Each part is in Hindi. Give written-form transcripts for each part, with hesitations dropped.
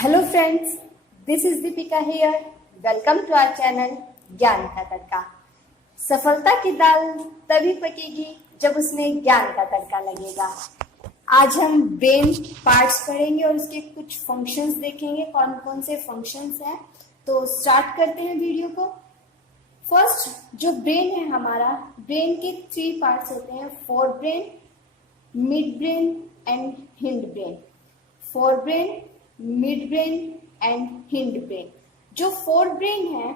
Hello friends, this is Deepika here. Welcome to our channel Gyan ka तड़का। सफलता की दाल तभी पकेगी जब उसमें ज्ञान का तड़का लगेगा। आज हम ब्रेन पार्ट्स पढ़ेंगे और उसके कुछ फंक्शंस देखेंगे, कौन कौन से फंक्शंस हैं। तो स्टार्ट करते हैं वीडियो को। फर्स्ट, जो ब्रेन है हमारा, ब्रेन के 3 पार्ट्स होते हैं: fore brain, mid brain and hind brain. Fore brain, mid brain and hind brain. जो फोर ब्रेन है,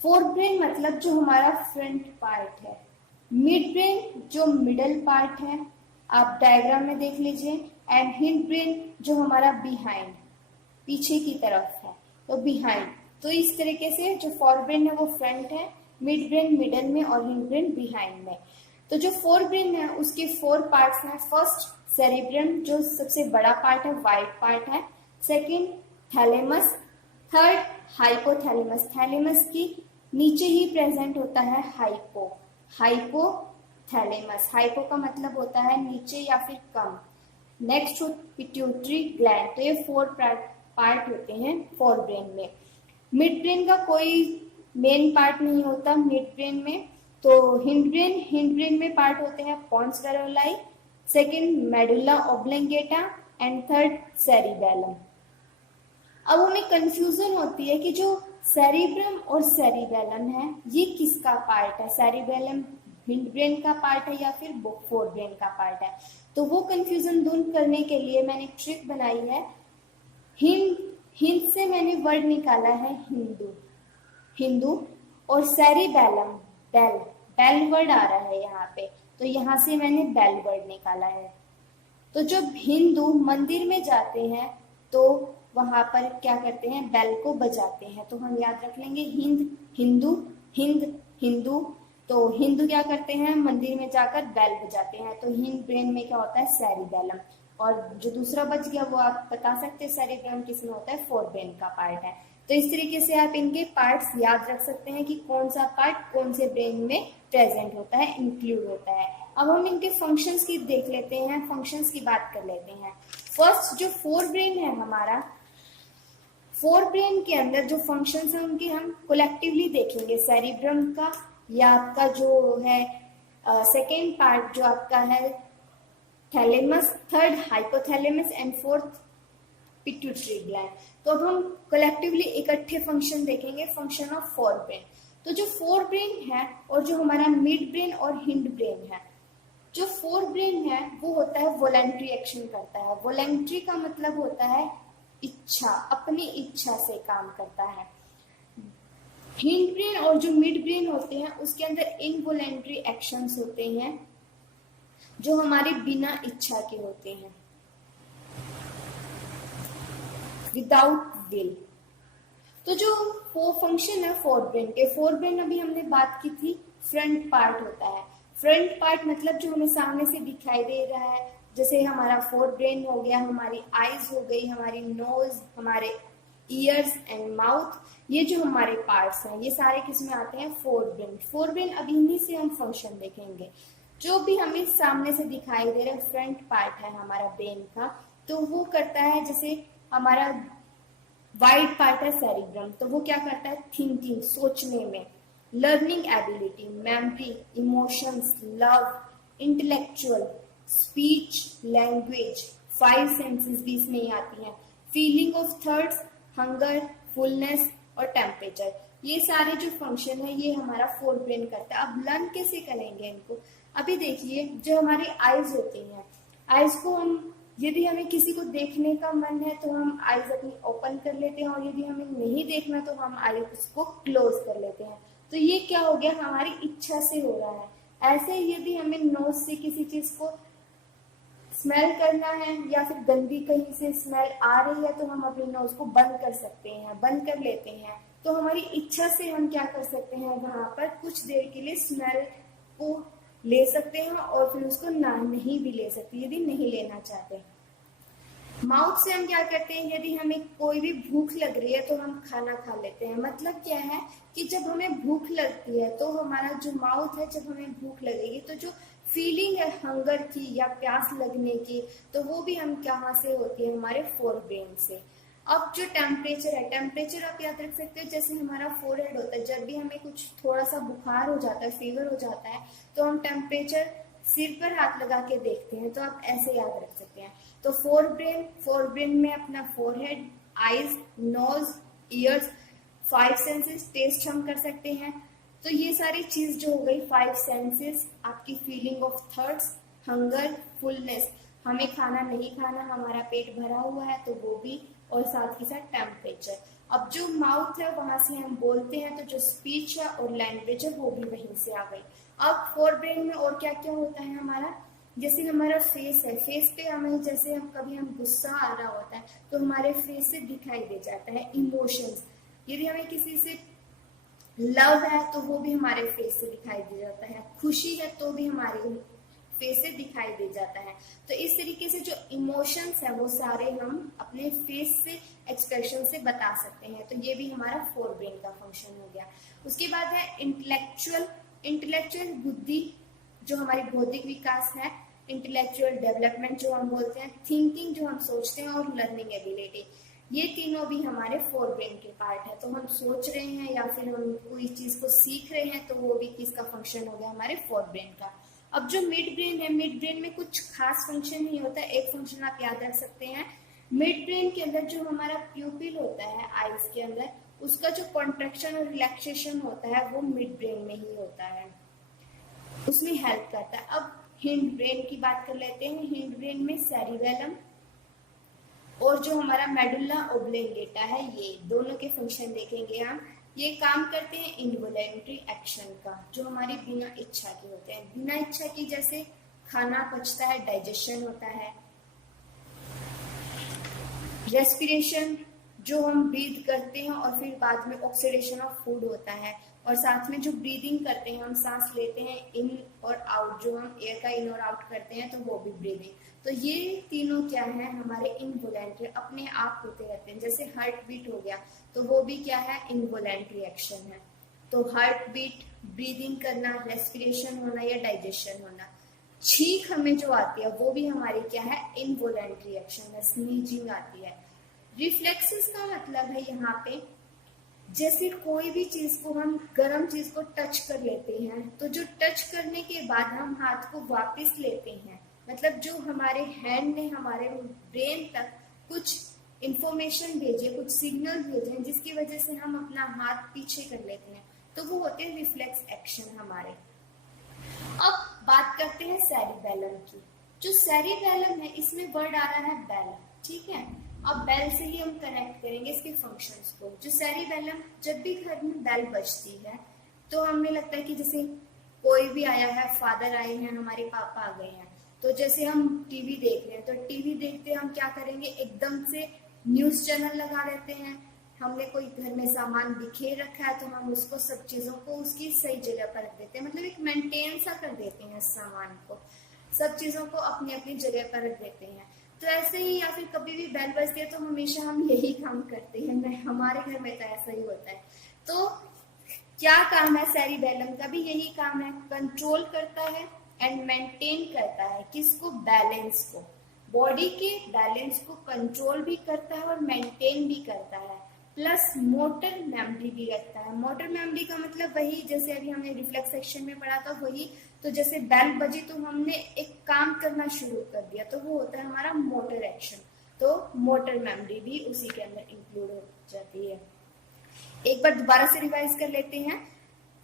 फोर ब्रेन मतलब जो हमारा फ्रंट पार्ट है, मिड ब्रेन जो मिडल पार्ट है, आप डायग्राम में देख लीजिए, एंड हिंड ब्रेन जो हमारा बिहाइंड, पीछे की तरफ है, तो बिहाइंड। तो इस तरीके से जो फोर ब्रेन है वो फ्रंट है, मिड ब्रेन मिडल में और हिंड ब्रेन बिहाइंड में। तो जो फोर ब्रेन है उसके 4 पार्ट्स हैं। फर्स्ट सेरिब्रम जो सबसे बड़ा पार्ट है, वाइट पार्ट है। Second thalamus, third hypothalamus, thalamus की नीचे ही प्रेजेंट होता है हाइपो, हाइपोथैलेमस। हाइपो का मतलब होता है नीचे या फिर कम। Next pituitary gland. तो ये 4 पार्ट होते हैं फोर ब्रेन में। मिड ब्रेन का कोई मेन पार्ट नहीं होता मिड ब्रेन में। तो हिंड ब्रेन में पार्ट होते हैं pons varolii, second medulla oblongata and third cerebellum. अब हमें कंफ्यूजन होती है कि जो सेरिब्रम और सेरिबेलम है ये किसका पार्ट है, सेरिबेलम हिंड ब्रेन का पार्ट है या फिर फोर ब्रेन का पार्ट है। तो वो कंफ्यूजन दूर करने के लिए मैंने एक ट्रिक बनाई है। हिंद से मैंने वर्ड निकाला है हिंदू, और सेरिबेलम बेल वर्ड आ रहा है यहाँ पे, तो यहाँ से मैंने बेल वर्ड निकाला है। तो जब हिंदू मंदिर में जाते हैं तो वहां पर क्या करते हैं, बेल को बजाते हैं। तो हम याद रख लेंगे हिंदू। तो हिंदू क्या करते हैं, मंदिर में जाकर बेल बजाते हैं। तो हिंद ब्रेन में क्या होता है, सेरिबेलम। और जो दूसरा बच गया वो आप बता सकते हैं सेरिब्रम किसमें होता है, फोर ब्रेन का पार्ट है। तो इस तरीके से आप इनके पार्ट्स याद रख सकते हैं कि कौन सा पार्ट कौन से ब्रेन में प्रेजेंट होता है, इंक्लूड होता है। अब हम इनके फंक्शंस की देख लेते हैं, फंक्शंस की बात कर लेते हैं। फर्स्ट जो फोर ब्रेन है हमारा, फोर ब्रेन के अंदर जो फंक्शंस हैं उनके हम कोलेक्टिवली देखेंगे। सेरिब्रम का या आपका जो है सेकेंड पार्ट जो आपका है thalamus, third hypothalamus and fourth pituitary gland. तो अब हम कलेक्टिवली इकट्ठे फंक्शन देखेंगे, फंक्शन ऑफ फोर ब्रेन। तो जो फोर ब्रेन है और जो हमारा मिड ब्रेन और हिंड ब्रेन है, जो फोर ब्रेन है वो होता है वॉलेंट्री एक्शन करता है। वॉलेंट्री का मतलब होता है इच्छा, अपनी इच्छा से काम करता है। हिंड ब्रेन और जो मिड ब्रेन होते हैं उसके अंदर इनवॉलेंट्री एक्शंस होते हैं जो हमारे बिना इच्छा के होते हैं, विदाउट विल। तो जो वो फंक्शन है फोर ब्रेन के, फोर ब्रेन अभी हमने बात की थी फ्रंट पार्ट होता है। फ्रंट पार्ट मतलब जो हमें सामने से दिखाई दे रहा है, जैसे हमारा फोर ब्रेन हो गया, हमारी आईज हो गई, हमारी नोज, हमारे ईयर्स एंड माउथ, ये जो हमारे पार्ट्स हैं ये सारे किसमें आते हैं, फोर ब्रेन। फोर ब्रेन अभी इन्हीं से हम फंक्शन देखेंगे। जो भी हमें सामने से दिखाई दे रहा है फ्रंट पार्ट है हमारा ब्रेन का, तो वो करता है, जैसे हमारा वाइट पार्ट है सेरिब्रम, तो वो क्या करता है, थिंकिंग, सोचने में, learning ability, memory, emotions, love, intellectual, speech, language, 5 senses भी इसमें ही आती हैं, feeling of thirds, hunger, fullness और टेम्परेचर। ये सारे जो फंक्शन है ये हमारा फोर ब्रेन करता है। अब लर्न कैसे करेंगे इनको, अभी देखिए जो हमारी आईज होती हैं, आईज को हम, यदि हमें किसी को देखने का मन है तो हम आईज अपनी ओपन कर लेते हैं, और यदि हमें नहीं देखना तो हम आईज को क्लोज कर लेते हैं। तो ये क्या हो गया, हमारी इच्छा से हो रहा है। ऐसे यदि हमें नोज से किसी चीज को स्मेल करना है या फिर गंदी कहीं से स्मेल आ रही है तो हम अपनी नोज को बंद कर सकते हैं, बंद कर लेते हैं। तो हमारी इच्छा से हम क्या कर सकते हैं, वहां पर कुछ देर के लिए स्मेल को ले सकते हैं और फिर उसको नहीं भी ले सकते यदि नहीं लेना चाहते। माउथ से हम क्या करते हैं, यदि हमें कोई भी भूख लग रही है तो हम खाना खा लेते हैं। मतलब क्या है कि जब हमें भूख लगती है तो हमारा जो माउथ है, जब हमें भूख लगेगी तो जो फीलिंग है हंगर की या प्यास लगने की, तो वो भी हम कहाँ से होती है, हमारे फोर ब्रेन से। अब जो टेम्परेचर है, टेम्परेचर आप याद रख सकते हो जैसे हमारा फोरहेड होता है, जब भी हमें कुछ थोड़ा सा बुखार हो जाता है, फीवर हो जाता है, तो हम टेम्परेचर सिर पर हाथ लगा के देखते हैं, तो आप ऐसे याद रख सकते हैं। तो फोर ब्रेन में अपना forehead, eyes, nose, ears, 5 senses, taste हम कर सकते हैं। तो ये सारी चीज जो हो गई 5 सेंसेस, आपकी feeling of thirst, hunger, fullness, हमें खाना नहीं खाना, हमारा पेट भरा हुआ है तो वो भी, और साथ ही साथ टेम्परेचर। अब जो माउथ है वहां से हम बोलते हैं, तो जो स्पीच है और लैंग्वेज है वो भी वहीं से आ गई। अब फोर ब्रेन में और क्या क्या होता है हमारा, जैसे हमारा फेस है, फेस पे हमें जैसे हम कभी हम गुस्सा आ रहा होता है तो हमारे फेस से दिखाई दे जाता है इमोशंस। यदि हमें किसी से लव है तो वो भी हमारे फेस से दिखाई दे जाता है, खुशी है तो भी हमारे फेस से दिखाई दे जाता है। तो इस तरीके से जो इमोशंस है वो सारे हम अपने फेस से, एक्सप्रेशन से बता सकते हैं। तो ये भी हमारा फोर ब्रेन का फंक्शन हो गया। उसके बाद है इंटेलेक्चुअल। इंटेलेक्चुअल बुद्धि, जो हमारी बौद्धिक विकास है, इंटेलेक्चुअल डेवलपमेंट जो हम बोलते हैं, थिंकिंग जो हम सोचते हैं, और लर्निंग एबिलिटी, ये तीनों भी हमारे फोर ब्रेन के पार्ट है। तो हम सोच रहे हैं या फिर हम कोई चीज को सीख रहे हैं तो वो भी किसका फंक्शन हो गया, हमारे फोर ब्रेन का। अब जो मिड ब्रेन है, मिड ब्रेन में कुछ खास फंक्शन नहीं होता, एक फंक्शन आप याद रख सकते हैं। मिड ब्रेन के अंदर जो हमारा प्यूपिल होता है आईज के अंदर, उसका जो कॉन्ट्रेक्शन और रिलैक्सेशन होता है वो मिड ब्रेन में ही होता है, उसमें हेल्प करता है। अब हिंड ब्रेन की बात कर लेते हैं। हिंड ब्रेन में सेरिबेलम और जो हमारा मेडुला ओब्लेंगेटा है, ये दोनों के फंक्शन देखेंगे हम। ये काम करते हैं इनवॉलेंट्री एक्शन का, जो हमारी बिना इच्छा के होते हैं। बिना इच्छा की जैसे खाना पचता है, डाइजेशन होता है। रेस्पिरेशन, जो हम ब्रीथ करते हैं और फिर बाद में ऑक्सीडेशन ऑफ फूड होता है। और साथ में जो ब्रीदिंग करते हैं, हम सांस लेते हैं इन और आउट, जो हम एयर का इन और आउट करते हैं तो वो भी ब्रीदिंग। तो ये तीनों क्या है, हमारे इनवॉलेंट्री, अपने आप होते रहते हैं। जैसे हार्ट बीट हो गया तो वो भी क्या है, इनवॉलेंट्री एक्शन है। तो हार्ट बीट, ब्रीदिंग करना, रेस्पिरेशन होना या डाइजेशन होना। छींक हमें जो आती है वो भी हमारी क्या है, इनवॉलेंट्री एक्शन है, स्नीजिंग आती है। रिफ्लेक्सेस का मतलब है यहाँ पे, जैसे कोई भी चीज को हम गर्म चीज को टच कर लेते हैं तो जो टच करने के बाद हम हाथ को वापस लेते हैं, मतलब जो हमारे हैंड ने हमारे ब्रेन तक कुछ इंफॉर्मेशन भेजे, कुछ सिग्नल भेजे जिसकी वजह से हम अपना हाथ पीछे कर लेते हैं, तो वो होते हैं रिफ्लेक्स एक्शन हमारे। अब बात करते हैं सेरिबेलम की। जो सेरिबेलम है इसमें वर्ड आ रहा है बेल, ठीक है। अब बेल से ही हम कनेक्ट करेंगे इसके फंक्शंस को। जो सेरिबेलम, जब भी घर में बेल बजती है तो हमें लगता है कि जैसे कोई भी आया है, फादर आए हैं, हमारे पापा आ गए हैं, तो जैसे हम टीवी देख रहे हैं तो टीवी देखते हम क्या करेंगे, एकदम से न्यूज चैनल लगा देते हैं। हमने कोई घर में सामान बिखेर रखा है तो हम उसको, सब चीजों को उसकी सही जगह पर रख देते हैं, मतलब एक मेंटेन सा कर देते हैं सामान को, सब चीजों को अपनी अपनी जगह पर रख देते हैं। तो ऐसे ही, या फिर कभी भी बेल बजती है तो हमेशा हम यही काम करते हैं, मैं हमारे घर में तो ऐसा ही होता है। तो क्या काम है सेरिबेलम का, भी यही काम है, कंट्रोल करता है एंड मेंटेन करता है किसको, बैलेंस को, बॉडी के बैलेंस को कंट्रोल भी करता है और मेंटेन भी करता है, प्लस मोटर मेमोरी भी रखता है। मोटर मेमोरी का मतलब वही, जैसे अभी हमने रिफ्लेक्स सेक्शन में पढ़ा था वही, तो जैसे बेल बजी तो हमने एक काम करना शुरू कर दिया, तो वो होता है हमारा मोटर एक्शन। तो मोटर मेमोरी भी उसी के अंदर इंक्लूड हो जाती है। एक बार दोबारा से रिवाइज कर लेते हैं।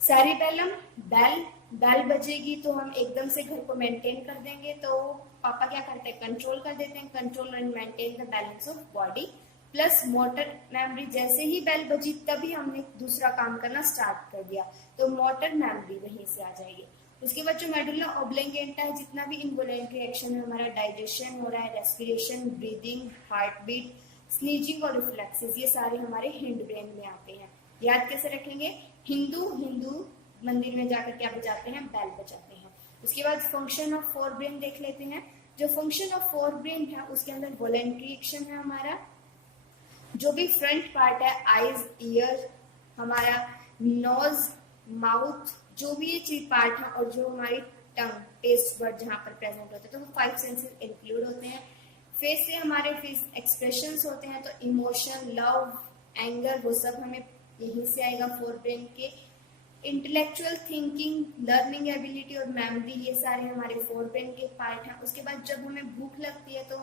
सेरिबेलम, बेल बजेगी तो हम एकदम से घर को मेंटेन कर देंगे, तो पापा क्या करते हैं, कंट्रोल कर देते हैं, control and maintain the balance of body. Plus motor memory, जैसे ही बेल बजी तभी हमने दूसरा काम करना स्टार्ट कर दिया, तो मोटर मेमोरी वहीं से आ जाएगी। उसके बाद जो मेडुला ऑब्लिंगेटा है, जितना भी इनवॉलेंट्री एक्शन है, हमारा डाइजेशन हो रहा है, respiration, breathing, heart beat, sneezing और रिफ्लेक्सेस, ये सारे हमारे हिंड ब्रेन में आते हैं। याद कैसे रखेंगे, हिंदू मंदिर में जाकर क्या बजाते हैं, बेल बजाते हैं। उसके बाद फंक्शन ऑफ फोर ब्रेन देख लेते हैं। जो फंक्शन ऑफ फोर ब्रेन है उसके अंदर वॉलेंट्री एक्शन है हमारा, जो भी फ्रंट पार्ट है, आईज, ईयर, हमारा नोज, माउथ, जो भी ये चीज पार्ट है, और जो हमारी टंग, टेस्ट बर्ड जहां पर प्रेजेंट होते हैं, तो वो 5 सेंसेस इंक्लूड होते हैं। फेस से हमारे फेस एक्सप्रेशंस होते हैं, तो इमोशन, लव, एंगर, वो सब हमें यहीं से आएगा फोर ब्रेन के। इंटेलेक्चुअल थिंकिंग, लर्निंग एबिलिटी और मेमोरी, ये सारे हमारे फोर ब्रेन के पार्ट हैं। उसके बाद जब हमें भूख लगती है तो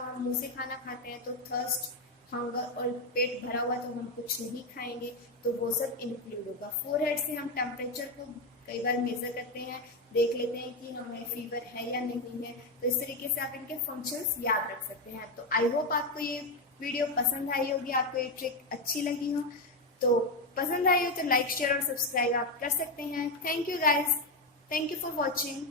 हम मुंह से खाना खाते हैं, तो थर्स्ट, हंगर और पेट भरा हुआ तो हम कुछ नहीं खाएंगे, तो वो सब इंक्लूड होगा। फोरहेड से हम टेम्परेचर को कई बार मेजर करते हैं, देख लेते हैं कि हमें फीवर है या नहीं है, तो इस तरीके से आप इनके फंक्शंस याद रख सकते हैं। तो आई होप आपको ये वीडियो पसंद आई होगी, आपको ये ट्रिक अच्छी लगी हो। तो पसंद आई हो तो लाइक, शेयर और सब्सक्राइब आप कर सकते हैं। Thank you guys, thank you for watching.